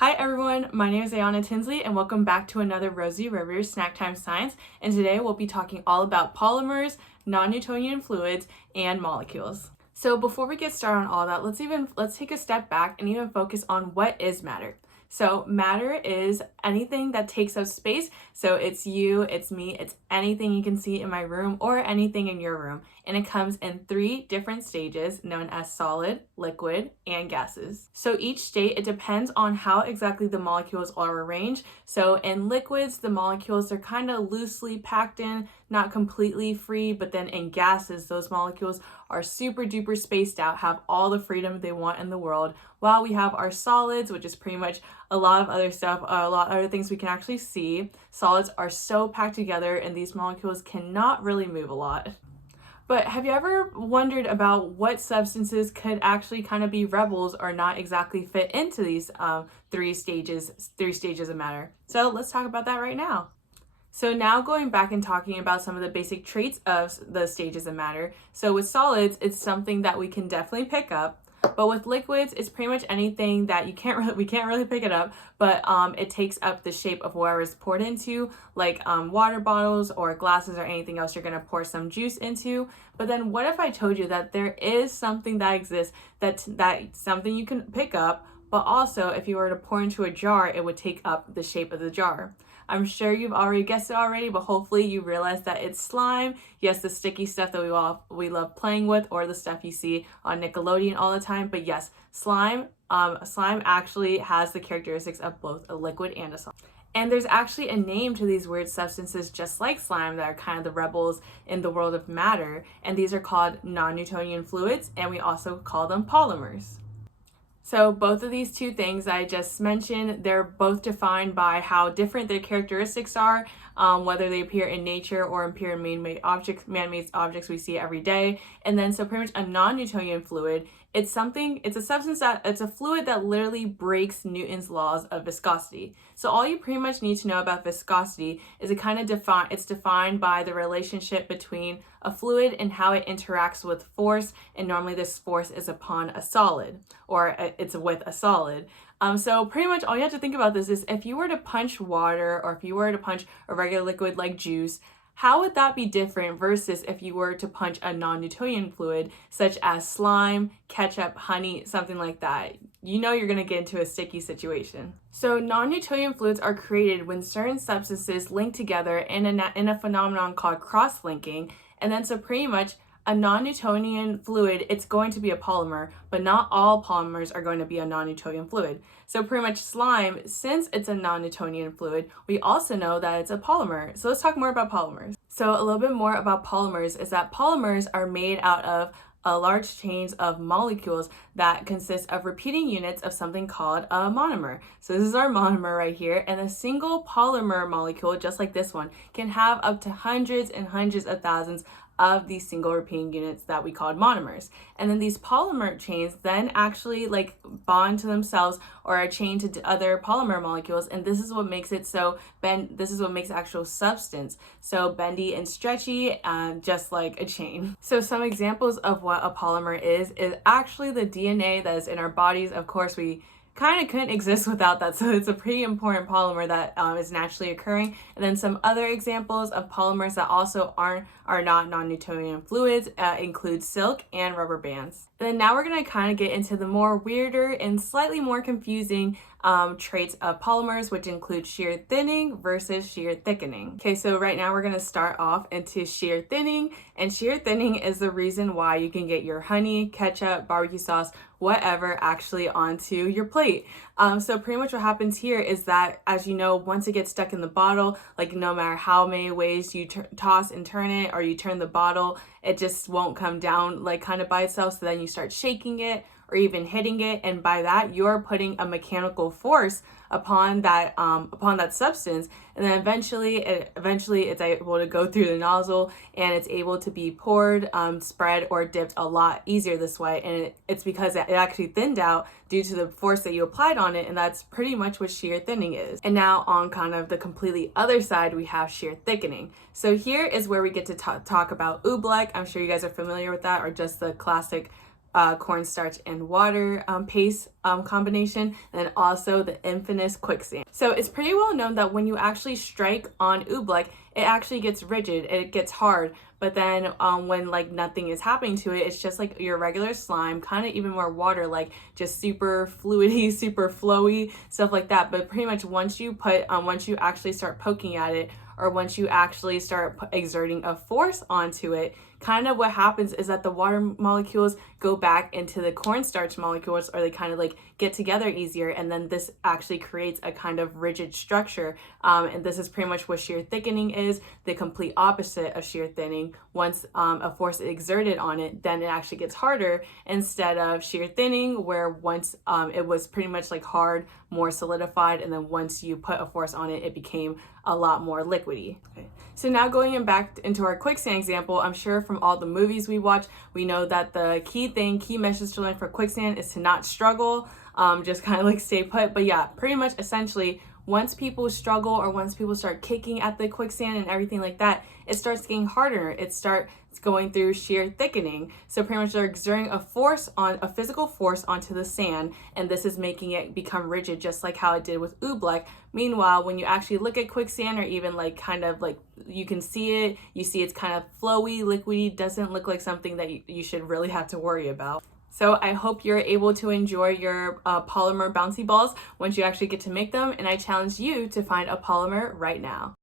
Hi everyone, my name is Ayonnah Tinsley and welcome back to another Rosie SnackTime Science, and today we'll be talking all about polymers, non-Newtonian fluids, and molecules. So before we get started on all that, let's take a step back and even focus on what is matter. So matter is anything that takes up space. So it's you, it's me, it's anything you can see in my room or anything in your room. And it comes in 3 different stages known as solid, liquid, and gases. So each state, it depends on how exactly the molecules are arranged. So in liquids, the molecules are kind of loosely packed in, not completely free, but then in gases, those molecules are super duper spaced out, have all the freedom they want in the world, while we have our solids, which is pretty much a lot of other stuff, a lot of other things we can actually see. Solids are so packed together and these molecules cannot really move a lot. But have you ever wondered about what substances could actually kind of be rebels or not exactly fit into these three stages of matter? So let's talk about that right now. So now going back and talking about some of the basic traits of the stages of matter. So with solids, it's something that we can definitely pick up. But with liquids, it's pretty much anything that we can't really pick it up, but it takes up the shape of whatever it's poured into, like water bottles or glasses or anything else you're gonna pour some juice into. But then what if I told you that there is something that exists that something you can pick up, but also if you were to pour into a jar, it would take up the shape of the jar. I'm sure you've already guessed it already, but hopefully you realize that it's slime. Yes, the sticky stuff that we love playing with, or the stuff you see on Nickelodeon all the time. But yes, slime actually has the characteristics of both a liquid and a solid. And there's actually a name to these weird substances just like slime that are kind of the rebels in the world of matter. And these are called non-Newtonian fluids, and we also call them polymers. So both of these two things I just mentioned, they're both defined by how different their characteristics are, whether they appear in nature or appear in man-made objects we see every day. And then so pretty much a non-Newtonian fluid, it's a fluid that literally breaks Newton's laws of viscosity. So all you pretty much need to know about viscosity is it's defined by the relationship between a fluid and how it interacts with force, and normally this force is upon a solid, or it's with a solid. So pretty much all you have to think about this is if you were to punch water or if you were to punch a regular liquid like juice, how would that be different versus if you were to punch a non-Newtonian fluid such as slime, ketchup, honey, something like that? You know you're going to get into a sticky situation. So non-Newtonian fluids are created when certain substances link together in a phenomenon called cross-linking, and then so pretty much a non-Newtonian fluid, it's going to be a polymer, but not all polymers are going to be a non-Newtonian fluid. So pretty much slime, since it's a non-Newtonian fluid, we also know that it's a polymer. So let's talk more about polymers. So a little bit more about polymers is that polymers are made out of a large chains of molecules that consist of repeating units of something called a monomer. So this is our monomer right here, and a single polymer molecule, just like this one, can have up to hundreds and hundreds of thousands of these single repeating units that we called monomers. And then these polymer chains then actually bond to themselves or are chained to other polymer molecules, and this is what makes it this is what makes actual substance so bendy and stretchy, just like a chain. So some examples of what a polymer is actually the DNA that is in our bodies. Of course, we kind of couldn't exist without that, so it's a pretty important polymer that is naturally occurring. And then some other examples of polymers that also are not non-Newtonian fluids include silk and rubber bands. And then now we're going to kind of get into the more weirder and slightly more confusing traits of polymers, which include shear thinning versus shear thickening. Okay, so right now we're going to start off into shear thinning, and shear thinning is the reason why you can get your honey, ketchup, barbecue sauce, whatever actually onto your plate. So pretty much what happens here is that, as you know, once it gets stuck in the bottle, no matter how many ways you toss and turn it or you turn the bottle, it just won't come down kind of by itself. So then you start shaking it or even hitting it, and by that you're putting a mechanical force upon that substance, and then eventually it's able to go through the nozzle and it's able to be poured, spread, or dipped a lot easier this way. And it's because it actually thinned out due to the force that you applied on it, and that's pretty much what shear thinning is. And now on kind of the completely other side, we have shear thickening. So here is where we get to talk about Oobleck. I'm sure you guys are familiar with that, or just the classic cornstarch and water paste combination, and then also the infamous quicksand. So it's pretty well known that when you actually strike on Oobleck, it actually gets rigid, it gets hard. But then when like nothing is happening to it, it's just like your regular slime, kind of even more water, like just super fluidy, super flowy, stuff like that. But pretty much once you actually start poking at it, or once you actually start exerting a force onto it, kind of what happens is that the water molecules go back into the cornstarch molecules, or they kind of like get together easier, and then this actually creates a kind of rigid structure. And this is pretty much what shear thickening is, the complete opposite of shear thinning. Once a force is exerted on it, then it actually gets harder, instead of shear thinning, where once it was pretty much like hard, more solidified, and then once you put a force on it, it became a lot more liquidy. Okay. So now going back into our quicksand example, I'm sure from all the movies we watch, we know that the key message to learn for quicksand is to not struggle, just kind of like stay put. But yeah, pretty much essentially, once people struggle or once people start kicking at the quicksand and everything like that, it starts getting harder. It starts going through shear thickening. So pretty much they're exerting a physical force onto the sand, and this is making it become rigid, just like how it did with Oobleck. Meanwhile, when you actually look at quicksand, or even like kind of like you can see it, you see it's kind of flowy, liquidy, doesn't look like something that you should really have to worry about. So I hope you're able to enjoy your polymer bouncy balls once you actually get to make them, and I challenge you to find a polymer right now.